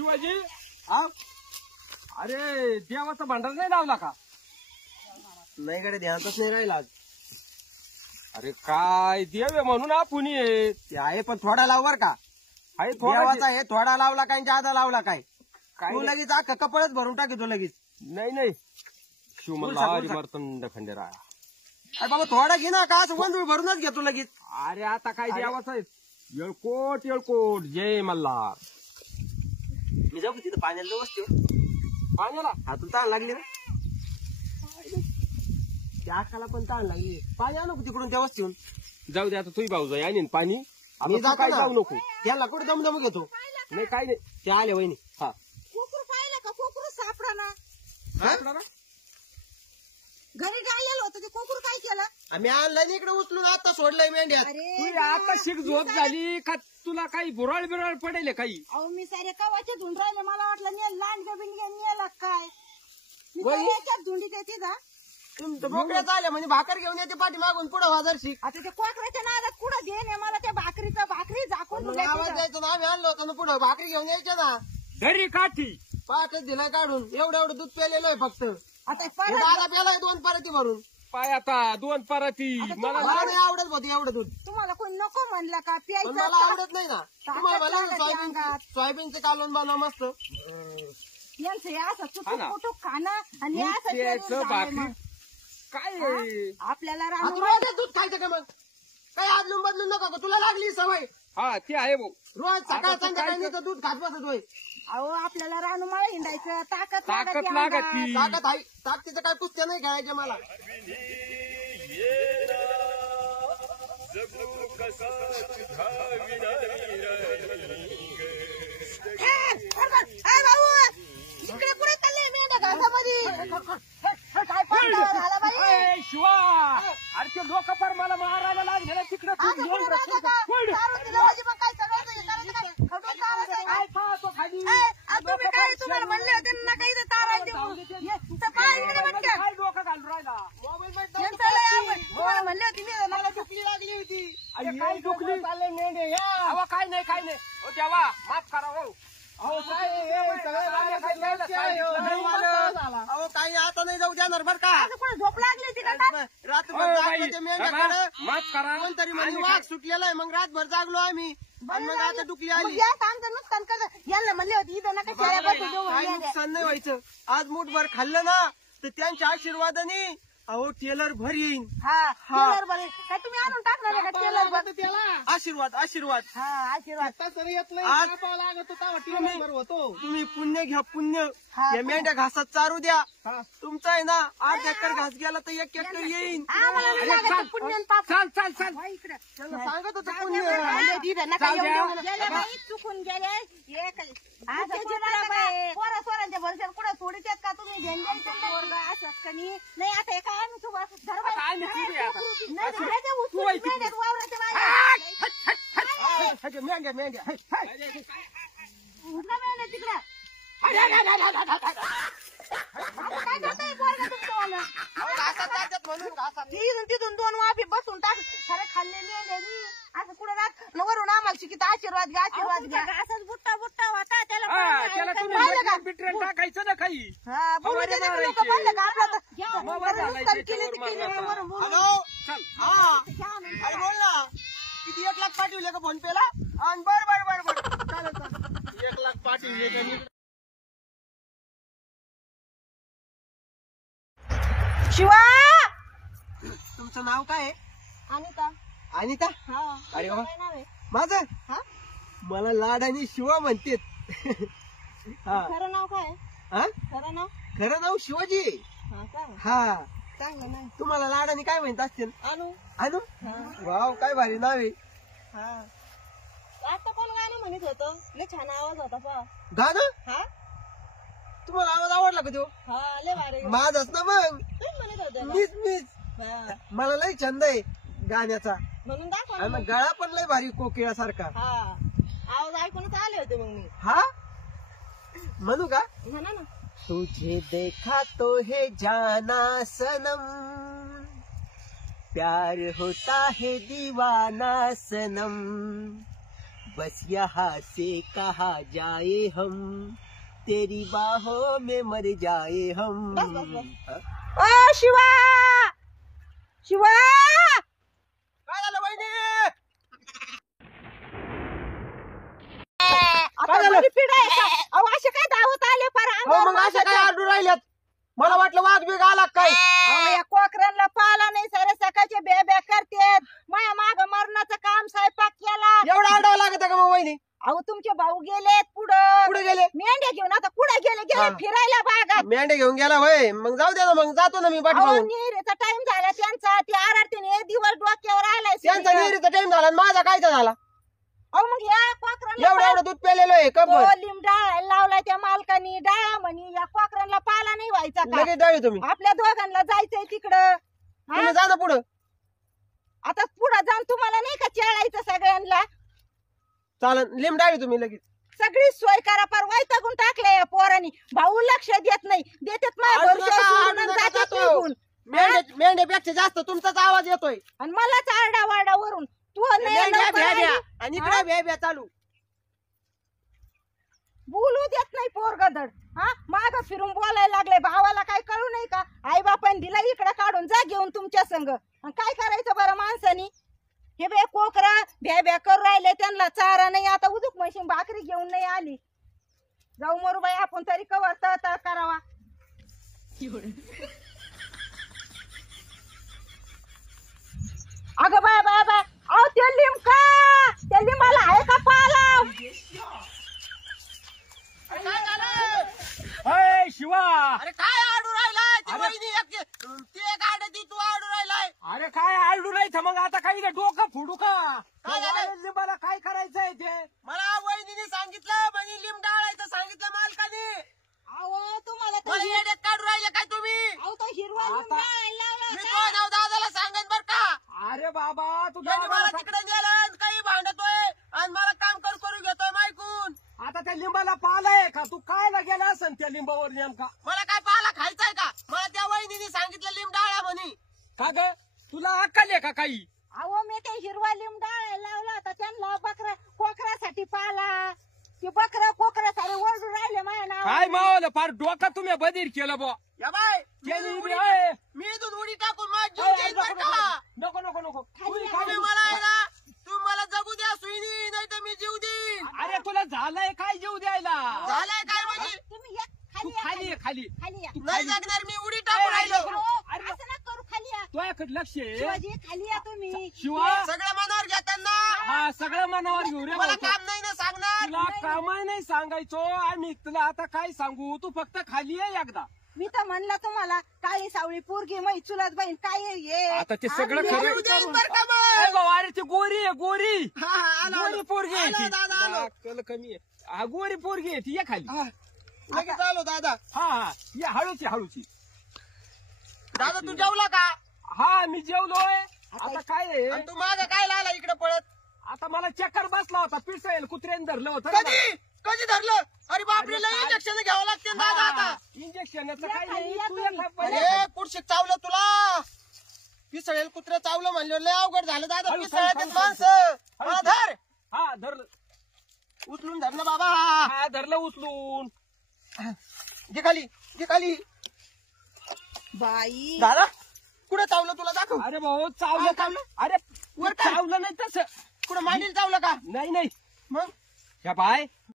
शिवाजी अरे देवाचा भांडार नाही लावला का? नाही कडे ध्यानातच नाही राहिला. अरे काय देव आहे म्हणून आपण ते आहे पण थोडा लाव बर का. आहे देवाचा हे थोडा लावला काय जादा लावला काय काय तू लगेच अख्खा कपडच भरून टाकी तू लगेच. नाही शिवमल्हारी मार्तंड खंडेराय. अरे बाबा थोडा घे ना का असं वंदूळ भरूनच घेतो लगेच. अरे आता काय देवाचं आहे. येळकोट जय मल्हार. मी जाऊ तिथं पाण्याला बसतो. पाण्याला हातून ताण लागली ना त्या अक्काला पण ताण लागली. पाणी आणू का तिकडून त्या वस्तीहून. जाऊ दे आता तुझी भाऊ जाई आणि पाणी मी आता जातो काय ना. जाऊ नको. त्याला कुठे दमदम घेतो. नाही काय नाही ते आले वहिनी. हा कुकुर पाहिलं का? कुकुर सापडा ना. सापडा ना? घरी डाळलेलं होतं ते कुकुर काय केलं? आम्ही आणलं इकडे उचलून आता सोडलंय मेंढ्यात. तुझी आता शिक झोप झाली का? तुला काही बुराळ बिराळ पडेल काही? अहो मी सारे कवाचे धुंड राहिले. मला वाटलं ने लांडगे बिंडगे नेला काय. मी वही? याच्यात धुंडीत येते का? तुमचं बोकड्यात आले म्हणजे भाकर घेऊन येते पाठी मागून पुढं वाजर शिक. आता ते कोकराच्या नादात कुठं देणे मला त्या भाकरी झाकून मग दिल्या आवाज तिथं. द्यायचा ना. आम्ही आणलो होतो ना पुढं भाकरी घेऊन यायच्या ना. घरी काठी पाकच दिलाय काढून. एवढं दूध प्यालेलं आहे फक्त. आता हे परत दादा प्यालाय 2 परती भरून. पाय आता 2 पराती. मला नाही आवडत होती एवढं दूध. तुम्हाला कोणी नको म्हणलं का पण प्यायचं? मला आवडत नाही ना. तुम्हाला ताकद मला लागते अंगात. सोयाबीनचं कालवण बनवा मस्त. यांचं हे असं हा चुटूक ना. पुटूक खाणं आणि हे असं शरीर त्याचं झालं भाकरी मग. काय हा? आहे? आपल्याला आता राहणं रोज दूध खायचं का मग? काही आदलून बदलून नको का? तुला लागली सवय. हा ते आहे भाऊ. रोज सकाळ आता तू संध्याकाळी काय नुसतं दूध खात बसत होय. अहो आपल्याला रानूमाळा हिंडायचं. ताकद ताकद लागते लागती. अंगात. ताकद आहे. ताकदीचं काय कुस्त्या नाही खेळायच्या मला. भाऊ इकडे पुढे चालले मी त्या घासामध्ये. काय पांढरा झाला बाई. ए, शिवा अरे ते लोक पर मला मारायला लागले तिकडे आता पुढे राहतं का? दारू दिलं म्हणजे मग काय सगळं ते करायचं काय? खडून चावायचं आहे का? तुम्ही काय तुम्हाला म्हणले होते ना काही तर तारा देऊ. तर काय इकडे म्हणतात? काय डोकं घालून राहिला? यांचं लय आवड. तुम्हाला म्हणले होते मी मला दुखली लागली होती. अरे काय दुखली? चालले मेंढे या. अहो काय नाही हो देवा माफ करा हो. अहो काय हे सगळं अहो काही आता नाही जाऊ देणार बर का. असं कुठे झोप लागली होती का आता? रात्रभर जागलो ते मेंढ्याकडे. माफ करा कोणतरी म्हणजे वाघ सुटलेला आहे. मग रातभर जागलो आम्ही आणि मग आता दुखली मग आली. या आमचं नुकसान कसं? यांना म्हणले होते इथं नका शेळ्या बसू देऊ. काही नुकसान नाही व्हायचं. आज मुठभर खाल्लं ना तर त्यांच्या आशीर्वादाने अहो टेलर भर येईन. हा टेलर बरे काय तुम्ही आणून टाकणार आहे का टेलर बरे? आशीर्वाद आशीर्वाद. हा आशीर्वाद. आज तुम्ही पुण्य घ्या पुण्य. या मेंढ्या घासात चारू द्या. तुमचा आहे ना 8 एकर घास गेला तर 1 एकर येईन. आम्हाला नाही लागायचं पुण्य आणि पाप. चल वा इकडे. त्यांना सांगत होतं पुण्य. म्हणले तिथं नका जाऊ येऊ द्या. देऊ. गेल्या बाई चुकून गेले. पोरा सोरांच्या भरशावर कुठं थोडीच आहेत का तुम्ही? पोरग असं कणी नाही. आता हे काय आम्ही तुझं आता आम्ही तुझी आहे आता. तू आहे तिकडे. मेंढ्या मेंढ्या काय करताय पोरगं तुमचं? घासात जातात म्हणून घासात. तिथून 2 वाफे बसून टाक. खरं खाल्लेली असं कुठं राहत वरून आम्हाला शिकित आशीर्वाद घ्या आशीर्वाद घ्या. असंच बुट्टा बुट्टा होता त्याला त्याला तुम्ही मटेरियल बिटेरियल टाकायचं ना काही. हा बोलू दे ना. लोक म्हणलं का आपलं नुकसान केले ते केले वरून बोलू. हॅलो चल हा अरे बोल ना. किती 1 लाख पाठवले का फोन पे ला? बर चालेल 1 लाख पाठवले का मी. शिवा तुमचं नाव काय आहे? अनिता. अनिता. हा अरे वा. काय नाव आहे? माझं हा मला लाडानी शिवा म्हणते. हा खरं नाव काय? हा खरं नाव? खरं नाव शिवाजी. हा का? हा चांगलं नाही. तुम्हाला लाडानी काय म्हणत असतील? अनु. अनु. वाव काय भारी नाव आहे. हा आता कोण गाणं म्हणत होतं? लय छान आवाज होता पहा. गाणं हा तुम्हाला आवाज आवडला का तो? हा लय भारी. माझाच ना मग. तुम्ही म्हणत होते ना? मीच हा. मला लय छंद आहे गाण्याचा. म्हणून दाखवा ना आणि मग. गळा पण लय भारी कोकिळासारखा. हा आवाज ऐकूनच आले होते मग मी. हा म्हणू का? म्हणा ना. तुझे देखा तो है जाना सनम प्यार होता है दीवाना सनम बस यहाँ से कहा जाए हम, तेरी बाहों में मर जाए हम. बस, बस, बस. ओ शिवा शिवा काय झालं वहिनी? आता बरी पिढा आहे का? अहो असे काय धावत आले फार हो मग अशा काय आरडू राहिल्यात? मला वाटलं वाघ बिग आला काय. या कोकरांना पाला नाही सारे सकाळचे बे बे करतेत. माया माग मरणाचं काम स्वयंपाक केला. एवढा आरडावं लागत का मग वहिनी? अहो तुमचे भाऊ गेलेत पुढं पुढे गेले? मेंढ्या घेऊन आता पुढे गेले हा. फिरायला बागात. मेंढे घेऊन गेला होय. मग जाऊ दे ना, मग जातो ना मी अहो पाठवून. निहिरीचा टाइम झाला त्यांचा. ते आरतीने एक दिवस डोक्यावर आलाय त्यांचा सूर्य. निरीचा टाइम झाला आणि माझा कायचा झाला? अहो मग या कोकरांना एवढं एवढं दूध पेलेलो आहे कबर. तो लिंब डाळायला लावलाय त्या मालकानी. डाळा म्हणी या कोकरांना पाला नाही व्हायचा का? लगेच डाळी तुम्ही. आपल्या दोघांना जायचंय तिकडं. तुम्ही जा ना पुढं. आता पुढे जाऊन तुम्हाला नाही का चेळायचं सगळ्यांना? चालन लिंब डाळी तुम्ही लगेच. सगळी सोय करा पार वैतागून टाकले या पोरांनी. भाऊ लक्ष देत नाही. देतात माझ्या आडू नका, भरोश्यावर आडू सोडून नका जातात जातो. निघून. मेंढ्यापेक्षा जास्त तुमचाच आवाज येतोय. आणि मलाच आरडा वारडा वरून तू नाही मेंढ्या लवकर भ्या भ्या आली. आणि इकडे भ्या भ्या चालू. बोलू देत नाही पोरगदड. हा माग फिरून बोलायला लागले. भावाला काय कळू नाही का? आई बापाने दिला इकडे काढून जा घेऊन तुमच्या संग. आणि काय करायचं बरं माणसानी? हे बे कोकरा भ्या भ्या करू राहिले. त्यांना चारा नाही. आता उदूक मशीन भाकरी घेऊन नाही आली. जाऊ मरू बाई आपण तरी कवर तळ करावा. अगं बाय बाय बाय. अहो ते लिंब का? त्या लिंबाला आहे का पाला? अय शिवा, अरे काय आडू राहिलाय? ती वहिनी ते गाड्या ती तू आडू राहिलाय. अरे काय आलडू नाही तर मग आता काही रे डोकं फोडू का? काय झालं? वाळलेल्या लिंबाला काय करायचंय ते? मला वहिनीने सांगितलं म्हणे लिंब डाळायचं सांगितलं मालकाने. अहो तुम्हाला तर मला येड्यात काढू राहिले काय तुम्ही? अहो तो हिरवा लिंब आता- लावायला लावला मी होता. तो नाव दादाला सांगत बर का. अरे बाबा तू यांनी मला दादाला तिकडे नेलं आणि काही भांडतोय आणि मला काम करू घेतोय मायकून. आता त्या लिंबाला पालाय का? तू कायला गेला असन त्या लिंबावर नेमका? मला काय पाला खायचाय का? मला त्या वहिनीने सांगितलं लिंब डाळा म्हणे. का ग तुला अक्कल आहे का काही? अहो मी ते हिरवा लिंब डाळायला लावला होता. त्यांना बकरा कोकरासाठी पाला. ते बकरा कोकरा सारे ओरडून राहिले माझ्या नाव. काय मावलं फार डोकं तुम्ही बधीर केलं बुवा. या बाय केली मी बी आहे. इथून उडी टाकून माझ जीव देईन बर का. नको नको नको खाली तुम्ही मला आहे ना, तुम्ही मला जगू द्या सुईनी, नाही तर मी जीव देईन. अरे तुला झालंय काय जीव द्यायला? झालंय काय म्हणजे? तुम्ही या तू खाली या, खाली ये, खाली खाली या. नाही जगणार मी, उडी टाकून राहिलो. अहो, अरे- असं नका करू. खाली या तुझ्याकडे लक्ष आहे शिवाजी. खाली या तुम्ही. शिवा. सगळं मनावर घेताना हा सगळं मनावर घेऊ रे मला भाऊ. काम नाही ना सांगणार. तुला कामाय नाही सांगायचो आम्ही. तुला आता काय सांगू? तू फक्त खाली ये एकदा. मी तर म्हणलं तुम्हाला काळी सावळी पोरगी मै चुलत बहीण काय हे आता ते सगळं आम्ही खरं जीव देईन बर का अरे मग. भाऊ, अरे ती गोरी आहे गोरी. हा, हा, आलो, गोरी आलो. पोरगी आहे आलो, ती. दादा, आलो. अक्कल कमी आहे. हा गोरी पोरगी आहे ती. ये खाली. हा, लगेच आलो दादा. हा हा ये हळूची हळूची. दादा तू जेवला का? हा मी जेवलोय. आता काय आहे? आणि तू माझं काय लावला इकडे पळत? आता मला चक्कर बसला होता. पिसायला कुत्र्याने धरलं होतं ना मला. कधी कधी धरलं? अरे बापरे, अरे लय काय? इंजेक्शन घ्यावं लागते दादा आता. इंजेक्शनचं या काय खाली नाही. या तू तुम्ही. एका पहिले- अरे पुढचे चावलं तुला. पिसळेल कुत्र चावलं म्हणलं लय अवघड झालं दादा. हळू, पिसळतात हळू, माणसं. हळू. मला धर, हा धरलं. उचलून धर ना बाबा. हा धरलं उचलून. घे खाली, घे खाली. बाई दादा कुठं चावलं तुला? दाखव. अरे भाऊ चावलं हा, चावलं. अरे वर काय? चावलं नाही तसं. कुठं मांडील चावलं का? नाही नाही मग या बाय